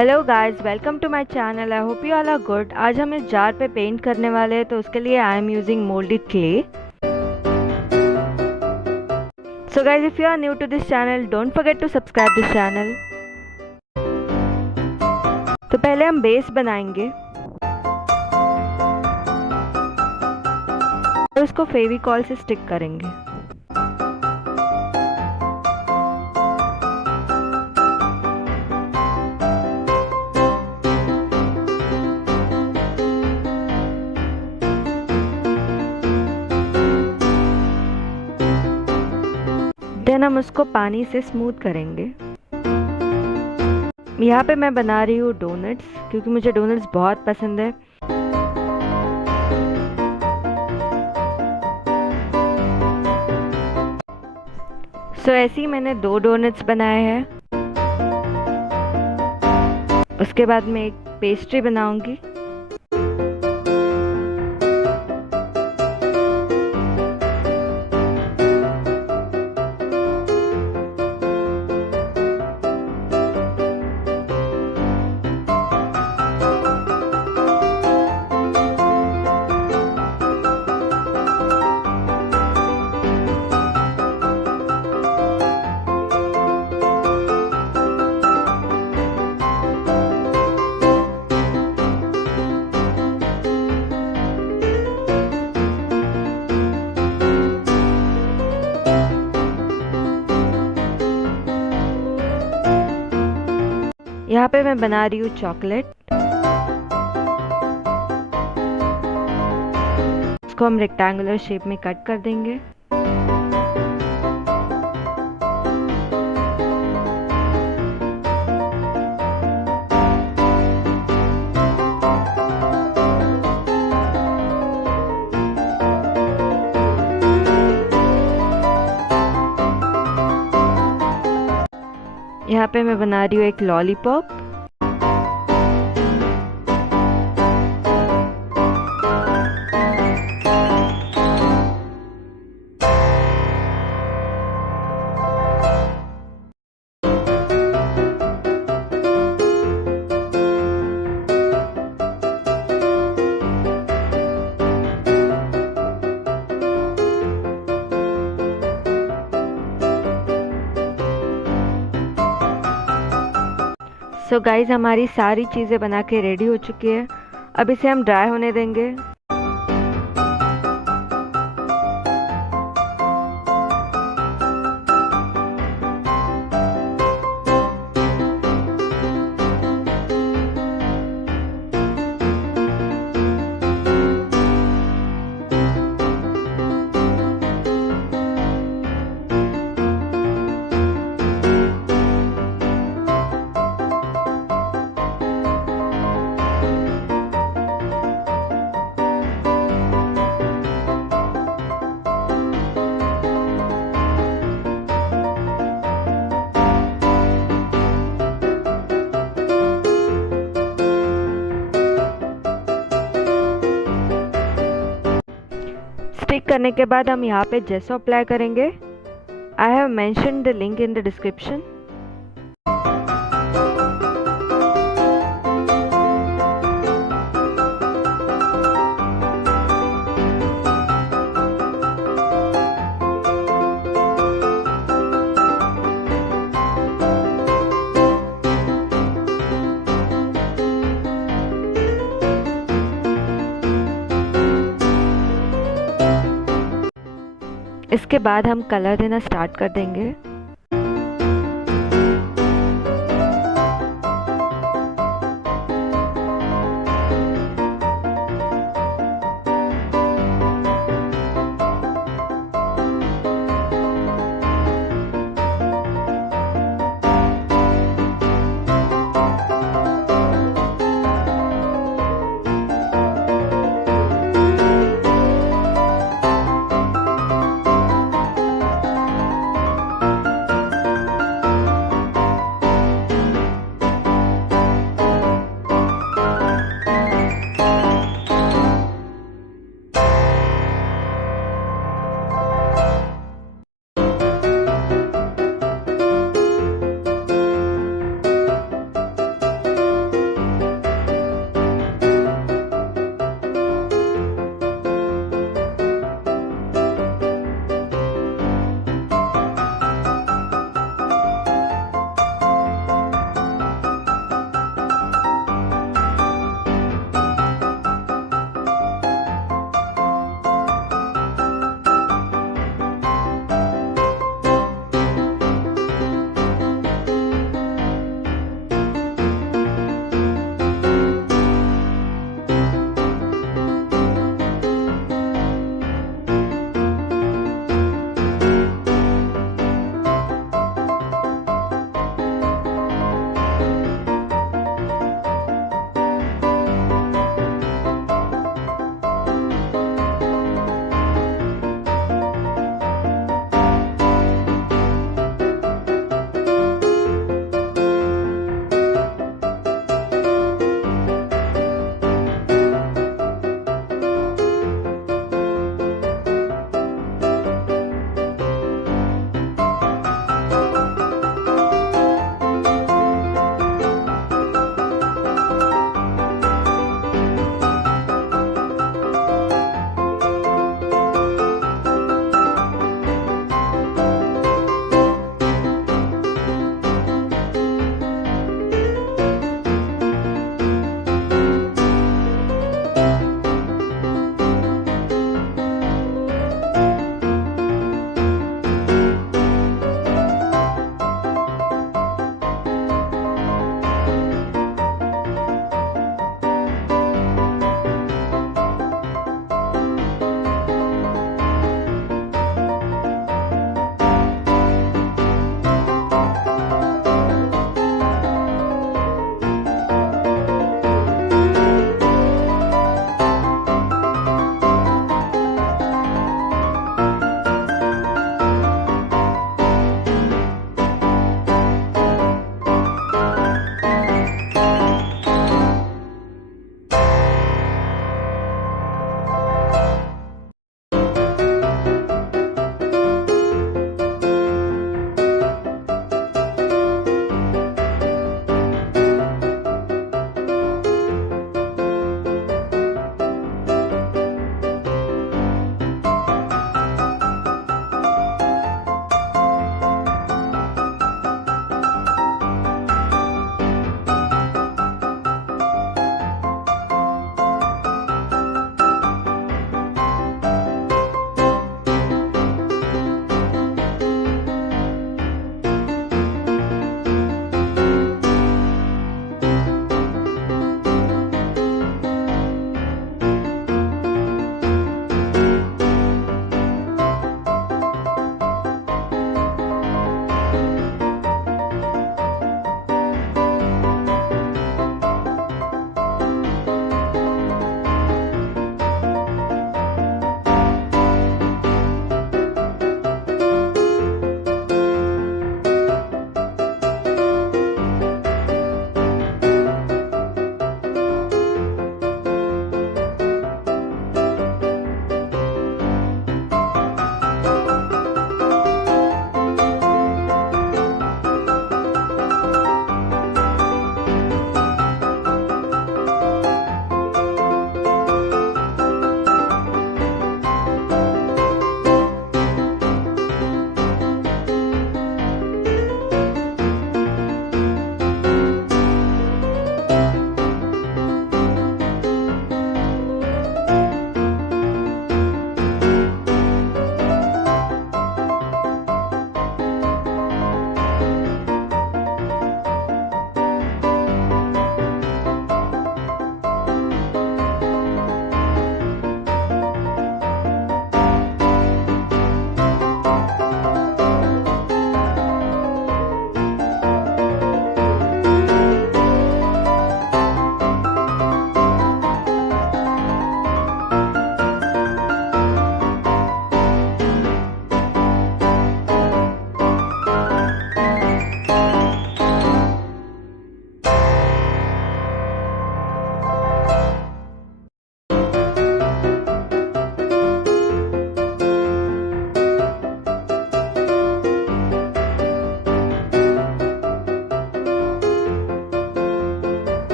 Hello guys, welcome to my channel. I hope you all are good. आज हम इस jar पे paint करने वाले हैं, तो उसके लिए I am using moulded clay. So guys, if you are new to this channel, don't forget to subscribe this channel. तो पहले हम बेस बनाएंगे और उसको फेविकॉल से स्टिक करेंगे। देन हम उसको पानी से स्मूथ करेंगे। यहाँ पे मैं बना रही हूँ डोनट्स, क्योंकि मुझे डोनट्स बहुत पसंद है। सो ऐसे ही मैंने 2 डोनट्स बनाए हैं। उसके बाद मैं एक पेस्ट्री बनाऊंगी। यहाँ पे मैं बना रही हूँ चॉकलेट। इसको हम रेक्टेंगुलर शेप में कट कर देंगे। यहाँ पे मैं बना रही हूँ एक लॉलीपॉप। सो गाइज, हमारी सारी चीज़ें बना के रेडी हो चुकी है। अब इसे हम ड्राई होने देंगे। स्टिक करने के बाद हम यहाँ पे जेसो अप्लाई करेंगे। I have mentioned the link in the description. इसके बाद हम कलर देना स्टार्ट कर देंगे।